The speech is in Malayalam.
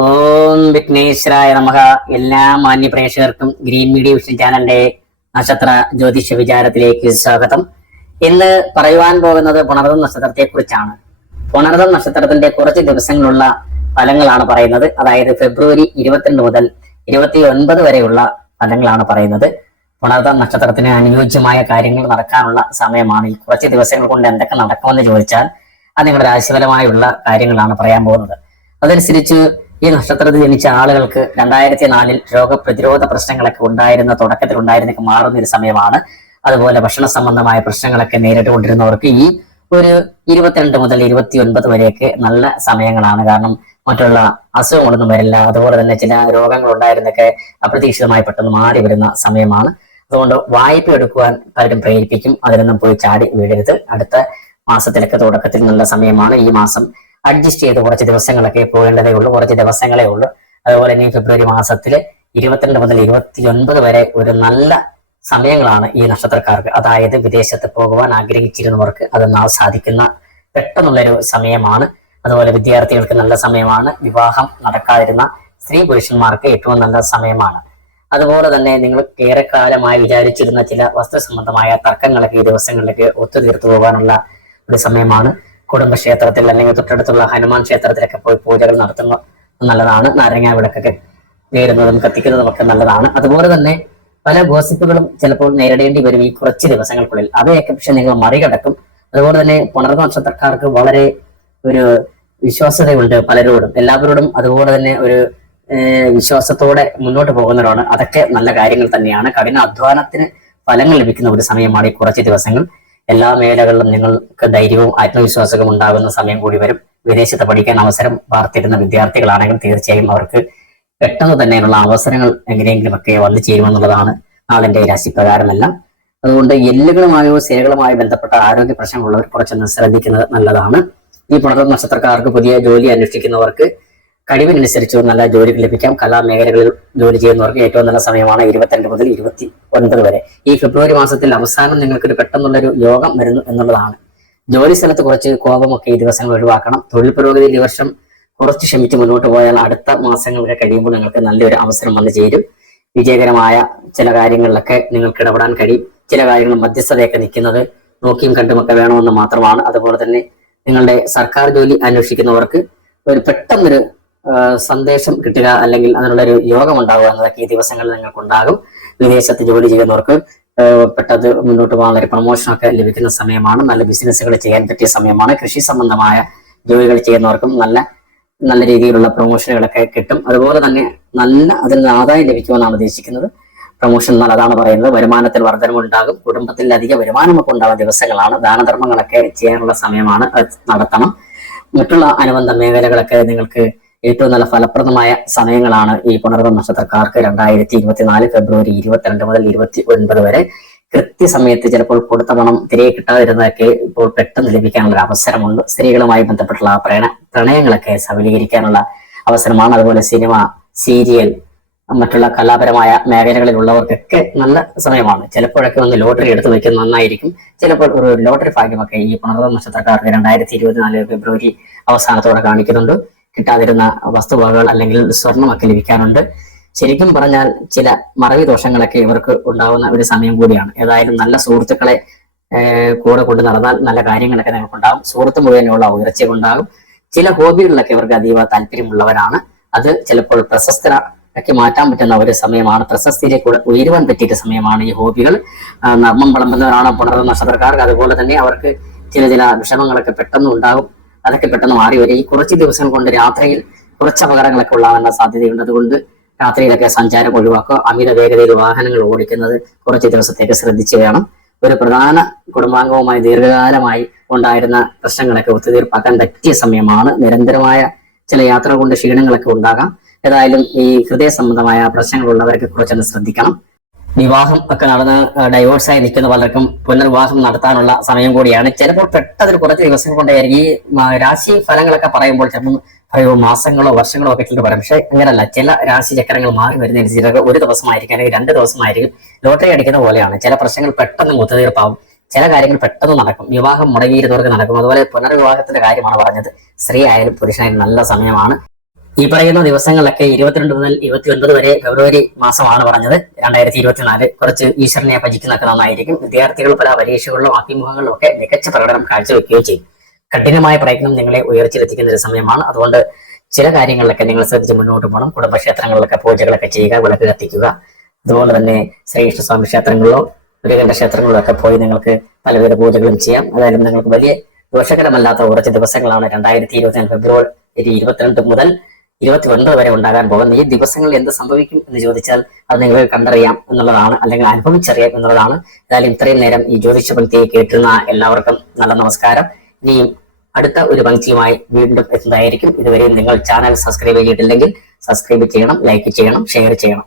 ഓം വിഘ്നേശ്വരായ നമഹ എല്ലാ മാന്യ പ്രേക്ഷകർക്കും ഗ്രീൻ മീഡിയ വിഷൻ ചാനലിന്റെ നക്ഷത്ര ജ്യോതിഷ വിചാരത്തിലേക്ക് സ്വാഗതം. ഇന്ന് പറയുവാൻ പോകുന്നത് പുണർതം നക്ഷത്രത്തെ കുറിച്ചാണ് പുണർതം നക്ഷത്രത്തിന്റെ കുറച്ച് ദിവസങ്ങളുള്ള ഫലങ്ങളാണ് പറയുന്നത്. അതായത് ഫെബ്രുവരി ഇരുപത്തിരണ്ട് മുതൽ ഇരുപത്തി ഒൻപത് വരെയുള്ള ഫലങ്ങളാണ് പറയുന്നത്. പുണർതം നക്ഷത്രത്തിന് അനുയോജ്യമായ കാര്യങ്ങൾ നടക്കാനുള്ള സമയമാണ്. ഈ കുറച്ച് ദിവസങ്ങൾ കൊണ്ട് എന്തൊക്കെ നടക്കുമെന്ന് ചോദിച്ചാൽ അത് നിങ്ങളുടെ രാശിഫലമായുള്ള കാര്യങ്ങളാണ് പറയാൻ പോകുന്നത്. അതനുസരിച്ച് ഈ നക്ഷത്രത്തിൽ ജനിച്ച ആളുകൾക്ക് രണ്ടായിരത്തി നാലിൽ രോഗപ്രതിരോധ പ്രശ്നങ്ങളൊക്കെ ഉണ്ടായിരുന്ന തുടക്കത്തിൽ ഉണ്ടായിരുന്നൊക്കെ മാറുന്ന ഒരു സമയമാണ്. അതുപോലെ ഭക്ഷണ സംബന്ധമായ പ്രശ്നങ്ങളൊക്കെ നേരിട്ടുകൊണ്ടിരുന്നവർക്ക് ഈ ഒരു ഇരുപത്തിരണ്ട് മുതൽ ഇരുപത്തി ഒൻപത് വരെയൊക്കെ നല്ല സമയങ്ങളാണ്. കാരണം മറ്റുള്ള അസുഖങ്ങളൊന്നും വരില്ല. അതുപോലെ തന്നെ ചില രോഗങ്ങൾ ഉണ്ടായിരുന്നൊക്കെ അപ്രതീക്ഷിതമായി പെട്ടെന്ന് മാറി വരുന്ന സമയമാണ്. അതുകൊണ്ട് വായ്പ എടുക്കുവാൻ പലരും പ്രേരിപ്പിക്കും. അതിലൊന്നും പോയി ചാടി വീഴരുത്. അടുത്ത മാസത്തിലൊക്കെ തുടക്കത്തിൽ നല്ല സമയമാണ്. ഈ മാസം അഡ്ജസ്റ്റ് ചെയ്ത് കുറച്ച് ദിവസങ്ങളൊക്കെ പോകേണ്ടതേ ഉള്ളൂ കുറച്ച് ദിവസങ്ങളേ ഉള്ളൂ. അതുപോലെ തന്നെ ഫെബ്രുവരി മാസത്തിൽ ഇരുപത്തിരണ്ട് മുതൽ ഇരുപത്തി ഒൻപത് വരെ ഒരു നല്ല സമയങ്ങളാണ് ഈ നക്ഷത്രക്കാർക്ക്. അതായത് വിദേശത്ത് പോകുവാൻ ആഗ്രഹിച്ചിരുന്നവർക്ക് അത് സാധിക്കുന്ന പെട്ടെന്നുള്ളൊരു സമയമാണ്. അതുപോലെ വിദ്യാർത്ഥികൾക്ക് നല്ല സമയമാണ്. വിവാഹം നടക്കാതിരുന്ന സ്ത്രീ പുരുഷന്മാർക്ക് ഏറ്റവും നല്ല സമയമാണ്. അതുപോലെ തന്നെ നിങ്ങൾ ഏറെക്കാലമായി വിചാരിച്ചിരുന്ന ചില വസ്തു സംബന്ധമായ തർക്കങ്ങളൊക്കെ ഈ ദിവസങ്ങളിലേക്ക് ഒത്തുതീർത്തു പോകാനുള്ള ഒരു സമയമാണ്. കുടുംബക്ഷേത്രത്തിൽ അല്ലെങ്കിൽ തൊട്ടടുത്തുള്ള ഹനുമാൻ ക്ഷേത്രത്തിലൊക്കെ പോയി പൂജകൾ നടത്തുന്ന നല്ലതാണ്. നാരങ്ങ വിളക്കൊക്കെ നേരുന്നതും കത്തിക്കുന്നതും ഒക്കെ നല്ലതാണ്. അതുപോലെ തന്നെ പല ഗോസിപ്പുകളും ചിലപ്പോൾ നേരിടേണ്ടി വരും ഈ കുറച്ച് ദിവസങ്ങൾക്കുള്ളിൽ. അവയൊക്കെ പക്ഷെ നിങ്ങൾ മറികടക്കും. അതുപോലെ തന്നെ പുണർന്ന നക്ഷത്രക്കാർക്ക് വളരെ ഒരു വിശ്വാസതയുണ്ട് പലരോടും. എല്ലാവരോടും അതുപോലെ തന്നെ ഒരു വിശ്വാസത്തോടെ മുന്നോട്ട് പോകുന്നവരാണ്. അതൊക്കെ നല്ല കാര്യങ്ങൾ തന്നെയാണ്. കഠിന അധ്വാനത്തിന് ഫലങ്ങൾ ലഭിക്കുന്ന ഒരു സമയമാണ് ഈ കുറച്ച് ദിവസങ്ങൾ. എല്ലാ മേഖലകളിലും നിങ്ങൾക്ക് ധൈര്യവും ആത്മവിശ്വാസവും ഉണ്ടാകുന്ന സമയം കൂടി വരും. വിദേശത്ത് പഠിക്കാൻ അവസരം പാർത്തിരുന്ന വിദ്യാർത്ഥികളാണെങ്കിൽ തീർച്ചയായും അവർക്ക് പെട്ടെന്ന് തന്നെയുള്ള അവസരങ്ങൾ എങ്ങനെയെങ്കിലും എങ്ങനെയെങ്കിലുമൊക്കെ വന്നു ചേരുമെന്നുള്ളതാണ് നാളിന്റെ രാശിപ്രകാരമെല്ലാം. അതുകൊണ്ട് എല്ലുകളുമായോ സേകളുമായോ ബന്ധപ്പെട്ട ആരോഗ്യ പ്രശ്നങ്ങളുള്ളവർ കുറച്ചൊന്ന് ശ്രദ്ധിക്കുന്നത് നല്ലതാണ്. ഈ പുണർന്ന നക്ഷത്രക്കാർക്ക് പുതിയ ജോലി അന്വേഷിക്കുന്നവർക്ക് കഴിവിനനുസരിച്ച് നല്ല ജോലി ലഭിക്കാം. കലാമേഖലകളിൽ ജോലി ചെയ്യുന്നവർക്ക് ഏറ്റവും നല്ല സമയമാണ് ഇരുപത്തിരണ്ട് മുതൽ ഇരുപത്തി ഒൻപത് വരെ. ഈ ഫെബ്രുവരി മാസത്തിൽ അവസാനം നിങ്ങൾക്ക് ഒരു പെട്ടെന്നുള്ളൊരു യോഗം വരുന്നു എന്നുള്ളതാണ്. ജോലി സ്ഥലത്ത് കുറച്ച് കോപമൊക്കെ ഈ ദിവസങ്ങൾ ഒഴിവാക്കണം. തൊഴിൽ പുരോഗതിയിൽ ഈ വർഷം കുറച്ച് ക്ഷമിച്ച് മുന്നോട്ട് പോയാൽ അടുത്ത മാസങ്ങളൊക്കെ കഴിയുമ്പോൾ നിങ്ങൾക്ക് നല്ലൊരു അവസരം വന്നു ചേരും. വിജയകരമായ ചില കാര്യങ്ങളിലൊക്കെ നിങ്ങൾക്ക് ഇടപെടാൻ കഴിയും. ചില കാര്യങ്ങൾ മധ്യസ്ഥതയൊക്കെ നിൽക്കുന്നത് നോക്കിയും കണ്ടുമൊക്കെ വേണമെന്ന് മാത്രമാണ്. അതുപോലെ തന്നെ നിങ്ങളുടെ സർക്കാർ ജോലി അന്വേഷിക്കുന്നവർക്ക് ഒരു പെട്ടെന്നൊരു സന്ദേശം കിട്ടുക അല്ലെങ്കിൽ അതിനുള്ളൊരു യോഗം ഉണ്ടാവുക എന്നതൊക്കെ ഈ ദിവസങ്ങളിൽ നിങ്ങൾക്കുണ്ടാകും. വിദേശത്ത് ജോലി ചെയ്യുന്നവർക്ക് പെട്ടത് മുന്നോട്ട് പോകാനുള്ള ഒരു പ്രൊമോഷനൊക്കെ ലഭിക്കുന്ന സമയമാണ്. നല്ല ബിസിനസ്സുകൾ ചെയ്യാൻ പറ്റിയ സമയമാണ്. കൃഷി സംബന്ധമായ ജോലികൾ ചെയ്യുന്നവർക്കും നല്ല നല്ല രീതിയിലുള്ള പ്രൊമോഷനുകളൊക്കെ കിട്ടും. അതുപോലെ തന്നെ നല്ല അതിൽ നിന്ന് ആദായം ലഭിക്കുമെന്നാണ് ഉദ്ദേശിക്കുന്നത്. പ്രൊമോഷൻ നല്ലതാണ് പറയുന്നത്. വരുമാനത്തിൽ വർധനമുണ്ടാകും കുടുംബത്തിൽ അധിക വരുമാനമൊക്കെ ഉണ്ടാകുന്ന ദിവസങ്ങളാണ്. ദാനധർമ്മങ്ങളൊക്കെ ചെയ്യാനുള്ള സമയമാണ്. നടത്തണം. മറ്റുള്ള അനുബന്ധ മേഖലകളൊക്കെ നിങ്ങൾക്ക് ഏറ്റവും നല്ല ഫലപ്രദമായ സമയങ്ങളാണ് ഈ പുണർവ നക്ഷത്രക്കാർക്ക് രണ്ടായിരത്തി ഇരുപത്തിനാല് ഫെബ്രുവരി ഇരുപത്തിരണ്ട് മുതൽ ഇരുപത്തി ഒൻപത് വരെ കൃത്യസമയത്ത് ചിലപ്പോൾ കൊടുത്ത പണം തിരികെ കിട്ടാതിരുന്നതൊക്കെ ഇപ്പോൾ പെട്ടെന്ന് ലഭിക്കാനുള്ള അവസരമുണ്ട്. സ്ത്രീകളുമായി ബന്ധപ്പെട്ടുള്ള പ്രണ പ്രണയങ്ങളൊക്കെ സബലീകരിക്കാനുള്ള അവസരമാണ്. അതുപോലെ സിനിമ സീരിയൽ മറ്റുള്ള കലാപരമായ മേഖലകളിലുള്ളവർക്കൊക്കെ നല്ല സമയമാണ്. ചിലപ്പോഴൊക്കെ ഒന്ന് ലോട്ടറി എടുത്തു വയ്ക്കുന്നത് നന്നായിരിക്കും. ചിലപ്പോൾ ഒരു ലോട്ടറി ഭാഗ്യമൊക്കെ ഈ പുണർവ നക്ഷത്രക്കാർക്ക് രണ്ടായിരത്തി ഇരുപത്തിനാല് ഫെബ്രുവരി അവസാനത്തോടെ കാണിക്കുന്നുണ്ട്. കിട്ടാതിരുന്ന വസ്തുവകകൾ അല്ലെങ്കിൽ സ്വർണമൊക്കെ ലഭിക്കാറുണ്ട്. ശരിക്കും പറഞ്ഞാൽ ചില മറവി ദോഷങ്ങളൊക്കെ ഇവർക്ക് ഉണ്ടാവുന്ന ഒരു സമയം കൂടിയാണ്. ഏതായാലും നല്ല സുഹൃത്തുക്കളെ കൂടെ കൊണ്ട് നടന്നാൽ നല്ല കാര്യങ്ങളൊക്കെ നിങ്ങൾക്കുണ്ടാകും. സുഹൃത്ത് മുഴുവനുള്ള ഉയർച്ച ഉണ്ടാകും. ചില ഹോബികളിലൊക്കെ ഇവർക്ക് അതീവ താല്പര്യമുള്ളവരാണ്. അത് ചിലപ്പോൾ പ്രശസ്തരാക്കി മാറ്റാൻ പറ്റുന്ന ഒരു സമയമാണ്. പ്രശസ്തിയിലേക്ക് ഉയരുവാൻ പറ്റിയ സമയമാണ് ഈ ഹോബികൾ. നർമ്മം വിളമ്പുന്നവരാണ് പുണർന്ന നക്ഷത്രക്കാർക്ക് അതുപോലെ തന്നെ അവർക്ക് ചില ചില വിഷമങ്ങളൊക്കെ പെട്ടെന്ന് ഉണ്ടാകും. അതൊക്കെ പെട്ടെന്ന് മാറി വരും ഈ കുറച്ച് ദിവസം കൊണ്ട് രാത്രിയിൽ കുറച്ച് അപകടങ്ങളൊക്കെ ഉണ്ടാകാനുള്ള സാധ്യതയുണ്ട്. അതുകൊണ്ട് രാത്രിയിലൊക്കെ സഞ്ചാരം ഒഴിവാക്കുക അമിത വേഗതയിൽ വാഹനങ്ങൾ ഓടിക്കുന്നത് കുറച്ച് ദിവസത്തേക്ക് ശ്രദ്ധിച്ചു വേണം. ഒരു പ്രധാന കുടുംബാംഗവുമായി ദീർഘകാലമായി ഉണ്ടായിരുന്ന പ്രശ്നങ്ങളൊക്കെ ഒത്തുതീർപ്പാക്കാൻ പറ്റിയ സമയമാണ്. നിരന്തരമായ ചില യാത്ര കൊണ്ട് ക്ഷീണങ്ങളൊക്കെ ഉണ്ടാകാം. ഏതായാലും ഈ ഹൃദയ സംബന്ധമായ പ്രശ്നങ്ങളുള്ളവരൊക്കെ കുറച്ചൊന്ന് ശ്രദ്ധിക്കണം. വിവാഹം ഒക്കെ നടന്ന് ഡൈവോഴ്സായി നിൽക്കുന്ന പലർക്കും പുനർവിവാഹം നടത്താനുള്ള സമയം കൂടിയാണ്. ചിലപ്പോൾ പെട്ടെന്ന് കുറച്ച് ദിവസങ്ങൾ കൊണ്ടായിരിക്കും ഈ രാശി ഫലങ്ങളൊക്കെ പറയുമ്പോൾ ചിലപ്പോൾ പറയോ മാസങ്ങളോ വർഷങ്ങളോ ഒക്കെ ചിലർ പറയാം. പക്ഷെ അങ്ങനല്ല. ചില രാശി ചക്രങ്ങൾ മാറി വരുന്നതനുസരിച്ച് ഒരു ദിവസമായിരിക്കും അല്ലെങ്കിൽ രണ്ട് ദിവസമായിരിക്കും ലോട്ടറി അടിക്കുന്ന പോലെയാണ്. ചില പ്രശ്നങ്ങൾ പെട്ടെന്ന് മുത്തതീർപ്പാവും. ചില കാര്യങ്ങൾ പെട്ടെന്ന് നടക്കും. വിവാഹം മുടങ്ങിയിരുന്നവർക്ക് നടക്കും. അതുപോലെ പുനർവിവാഹത്തിന്റെ കാര്യമാണ് പറഞ്ഞത്. സ്ത്രീ ആയാലും പുരുഷനായാലും നല്ല സമയമാണ്. ഈ പറയുന്ന ദിവസങ്ങളിലൊക്കെ ഇരുപത്തിരണ്ട് മുതൽ ഇരുപത്തി ഒൻപത് വരെ ഫെബ്രുവരി മാസമാണ് പറഞ്ഞത്. രണ്ടായിരത്തി ഇരുപത്തിനാല് കുറച്ച് ഈശ്വരനെ ഭജിക്കുന്നൊക്കെ നന്നായിരിക്കും. വിദ്യാർത്ഥികൾ പല പരീക്ഷകളിലും അഭിമുഖങ്ങളിലും ഒക്കെ മികച്ച പ്രകടനം കാഴ്ചവെക്കുകയും ചെയ്യും. കഠിനമായ പ്രയത്നം നിങ്ങളെ ഉയർച്ചയിലെത്തിക്കുന്ന ഒരു സമയമാണ്. അതുകൊണ്ട് ചില കാര്യങ്ങളിലൊക്കെ നിങ്ങൾ ശ്രദ്ധിച്ച് മുന്നോട്ട് പോകണം. കുടുംബക്ഷേത്രങ്ങളിലൊക്കെ പൂജകളൊക്കെ ചെയ്യുക വിളക്ക് കത്തിക്കുക. അതുപോലെ തന്നെ ശ്രീകൃഷ്ണസ്വാമി ക്ഷേത്രങ്ങളിലോ ഗുരുകണ്ഠ ക്ഷേത്രങ്ങളിലോ ഒക്കെ പോയി നിങ്ങൾക്ക് പലവിധ പൂജകളും ചെയ്യാം. അതായത് നിങ്ങൾക്ക് വലിയ ദോഷകരമല്ലാത്ത കുറച്ച് ദിവസങ്ങളാണ് രണ്ടായിരത്തി ഇരുപത്തിനാല് ഫെബ്രുവരി ഇരുപത്തിരണ്ട് മുതൽ ഇരുപത്തി ഒൻപത് വരെ ഉണ്ടാകാൻ പോകുന്ന ഈ ദിവസങ്ങളിൽ എന്ത് സംഭവിക്കും എന്ന് ചോദിച്ചാൽ അത് നിങ്ങൾക്ക് കണ്ടറിയാം എന്നുള്ളതാണ് അല്ലെങ്കിൽ അനുഭവിച്ചറിയാം എന്നുള്ളതാണ്. ഏതായാലും ഇത്രയും നേരം ഈ ജ്യോതിഷ പങ്ക്തിയെ കേട്ടിരുന്ന എല്ലാവർക്കും നല്ല നമസ്കാരം. ഇനിയും അടുത്ത ഒരു പങ്ക്തിയുമായി വീണ്ടും എത്തുന്നതായിരിക്കും. ഇതുവരെയും നിങ്ങൾ ചാനൽ സബ്സ്ക്രൈബ് ചെയ്തിട്ടില്ലെങ്കിൽ സബ്സ്ക്രൈബ് ചെയ്യണം ലൈക്ക് ചെയ്യണം ഷെയർ ചെയ്യണം.